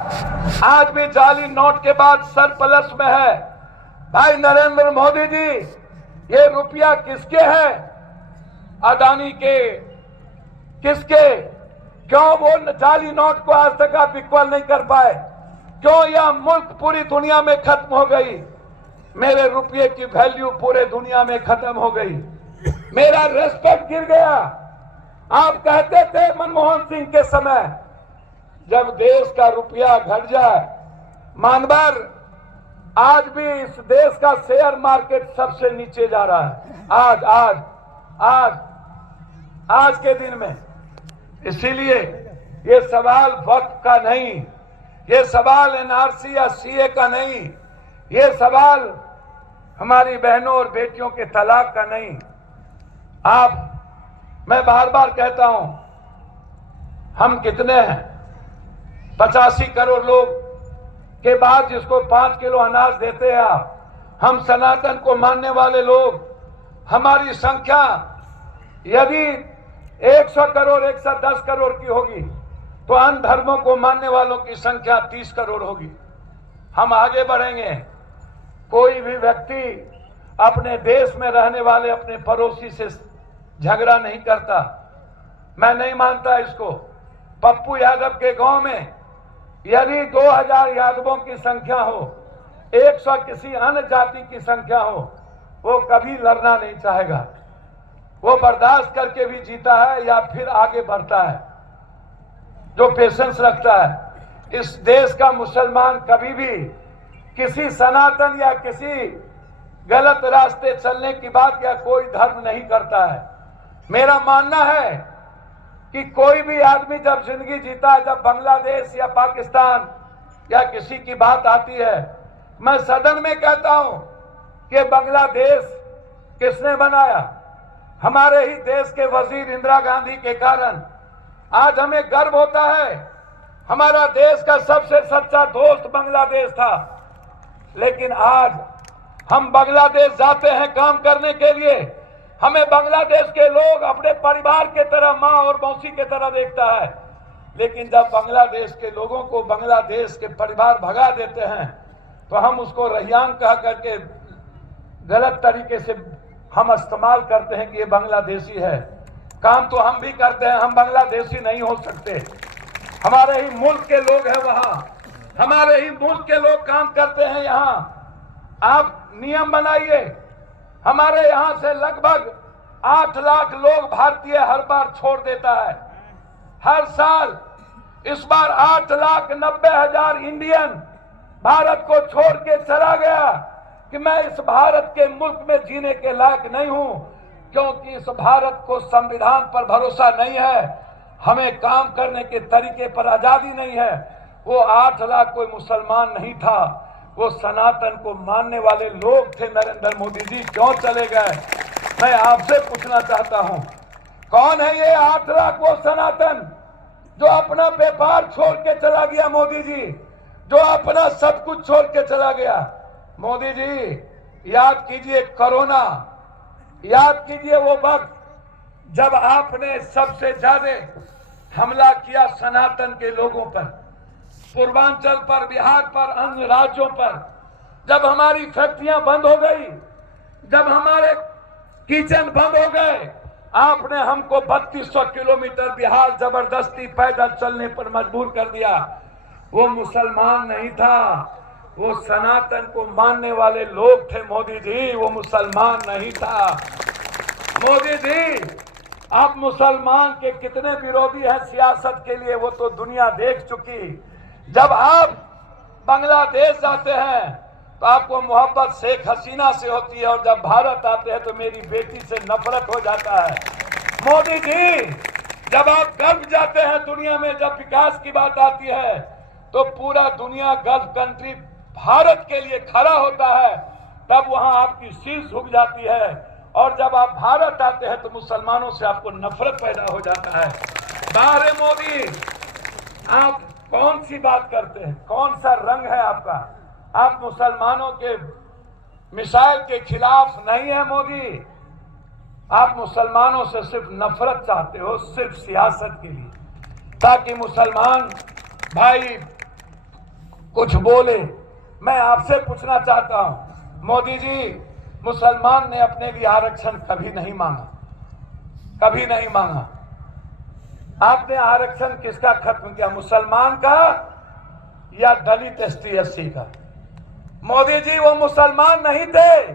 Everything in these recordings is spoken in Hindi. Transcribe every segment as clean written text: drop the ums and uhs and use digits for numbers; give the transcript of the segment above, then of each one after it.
आज भी जाली नोट के बाद सरप्लस में है। भाई नरेंद्र मोदी जी, ये रुपया किसके है? अदानी के? किसके? क्यों वो जाली नोट को आज तक आप इक्वल नहीं कर पाए? क्यों यह मुल्क पूरी दुनिया में खत्म हो गई? मेरे रुपये की वैल्यू पूरे दुनिया में खत्म हो गई, मेरा रेस्पेक्ट गिर गया। आप कहते थे मनमोहन सिंह के समय, जब देश का रुपया घट जाए, मानवर आज भी इस देश का शेयर मार्केट सबसे नीचे जा रहा है। आज आज आज आज के दिन में। इसीलिए ये सवाल वक्त का नहीं, ये सवाल एनआरसी या सीए का नहीं, ये सवाल हमारी बहनों और बेटियों के तलाक का नहीं। मैं बार बार कहता हूं, हम कितने हैं? 85 करोड़ लोग के बाद जिसको 5 किलो अनाज देते हैं आप, हम सनातन को मानने वाले लोग, हमारी संख्या यदि 100 करोड़ 110 करोड़ की होगी तो अन्य धर्मों को मानने वालों की संख्या 30 करोड़ होगी। हम आगे बढ़ेंगे। कोई भी व्यक्ति अपने देश में रहने वाले अपने पड़ोसी से झगड़ा नहीं करता। मैं नहीं मानता इसको। पप्पू यादव के गांव में यदि 2000 यादवों की संख्या हो, 100 किसी अन्य जाति की संख्या हो, वो कभी लड़ना नहीं चाहेगा। वो बर्दाश्त करके भी जीता है या फिर आगे बढ़ता है, जो पेशेंस रखता है। इस देश का मुसलमान कभी भी किसी सनातन या किसी गलत रास्ते चलने की बात या कोई धर्म नहीं करता है। मेरा मानना है कि कोई भी आदमी जब जिंदगी जीता है, जब बांग्लादेश या पाकिस्तान या किसी की बात आती है, मैं सदन में कहता हूं कि बांग्लादेश किसने बनाया? हमारे ही देश के वजीर इंदिरा गांधी के कारण आज हमें गर्व होता है। हमारा देश का सबसे सच्चा दोस्त बांग्लादेश था, लेकिन आज हम बांग्लादेश जाते हैं काम करने के लिए, हमें बांग्लादेश के लोग अपने परिवार के तरह, माँ और मौसी के तरह देखता है। लेकिन जब बांग्लादेश के लोगों को बांग्लादेश के परिवार भगा देते हैं तो हम उसको रहियान कह करके गलत तरीके से हम इस्तेमाल करते हैं कि ये बांग्लादेशी है। काम तो हम भी करते हैं, हम बांग्लादेशी नहीं हो सकते। हमारे ही मुल्क के लोग हैं वहां, हमारे ही मुल्क के लोग काम करते हैं यहां। आप नियम बनाइए। हमारे यहां से लगभग 8 लाख लोग भारतीय हर बार छोड़ देता है, हर साल। इस बार 8,90,000 इंडियन भारत को छोड़ के चला गया कि मैं इस भारत के मुल्क में जीने के लायक नहीं हूं, क्योंकि इस भारत को संविधान पर भरोसा नहीं है, हमें काम करने के तरीके पर आजादी नहीं है। वो 8 लाख कोई मुसलमान नहीं था, वो सनातन को मानने वाले लोग थे। नरेंद्र मोदी जी क्यों चले गए? मैं आपसे पूछना चाहता हूं, कौन है ये 8 लाख वो सनातन जो अपना व्यापार छोड़ के चला गया? मोदी जी जो अपना सब कुछ छोड़ के चला गया। मोदी जी याद कीजिए कोरोना, याद कीजिए वो वक्त जब आपने सबसे ज्यादा हमला किया सनातन के लोगों पर, पूर्वांचल पर, बिहार पर, अन्य राज्यों पर। जब हमारी फैक्ट्रियां बंद हो गई, जब हमारे किचन बंद हो गए, आपने हमको 3200 किलोमीटर बिहार जबरदस्ती पैदल चलने पर मजबूर कर दिया। वो मुसलमान नहीं था, वो सनातन को मानने वाले लोग थे। मोदी जी वो मुसलमान नहीं था। मोदी जी आप मुसलमान के कितने विरोधी हैं सियासत के लिए, वो तो दुनिया देख चुकी। जब आप बांग्लादेश जाते हैं तो आपको मोहब्बत शेख हसीना से होती है, और जब भारत आते हैं तो मेरी बेटी से नफरत हो जाता है। मोदी जी जब आप गल्फ जाते हैं दुनिया में, जब विकास की बात आती है तो पूरा दुनिया गल्फ कंट्री भारत के लिए खड़ा होता है, तब वहां आपकी शीश झुक जाती है। और जब आप भारत आते हैं तो मुसलमानों से आपको नफरत पैदा हो जाता है। बारे मोदी आप कौन सी बात करते हैं? कौन सा रंग है आपका? आप मुसलमानों के मिसाइल के खिलाफ नहीं है मोदी, आप मुसलमानों से सिर्फ नफरत चाहते हो, सिर्फ सियासत के लिए, ताकि मुसलमान भाई कुछ बोले। मैं आपसे पूछना चाहता हूं, मोदी जी, मुसलमान ने अपने लिए आरक्षण कभी नहीं मांगा, कभी नहीं मांगा। आपने आरक्षण किसका खत्म किया, मुसलमान का या दलित एसटी एससी का? मोदी जी, वो मुसलमान नहीं थे,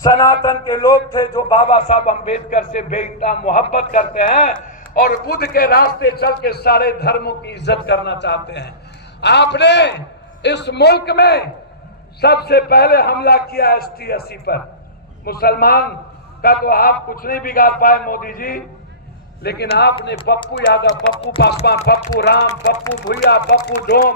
सनातन के लोग थे जो बाबा साहब अंबेडकर से बेइंतहा मोहब्बत करते हैं और बुद्ध के रास्ते चल के सारे धर्मों की इज्जत करना चाहते हैं। आपने इस मुल्क में सबसे पहले हमला किया एसटी एससी पर। मुसलमान का तो आप कुछ नहीं बिगाड़ पाए मोदी जी, लेकिन आपने पप्पू यादव, पप्पू पासवान, पप्पू राम, पप्पू भुइया, पप्पू डोम,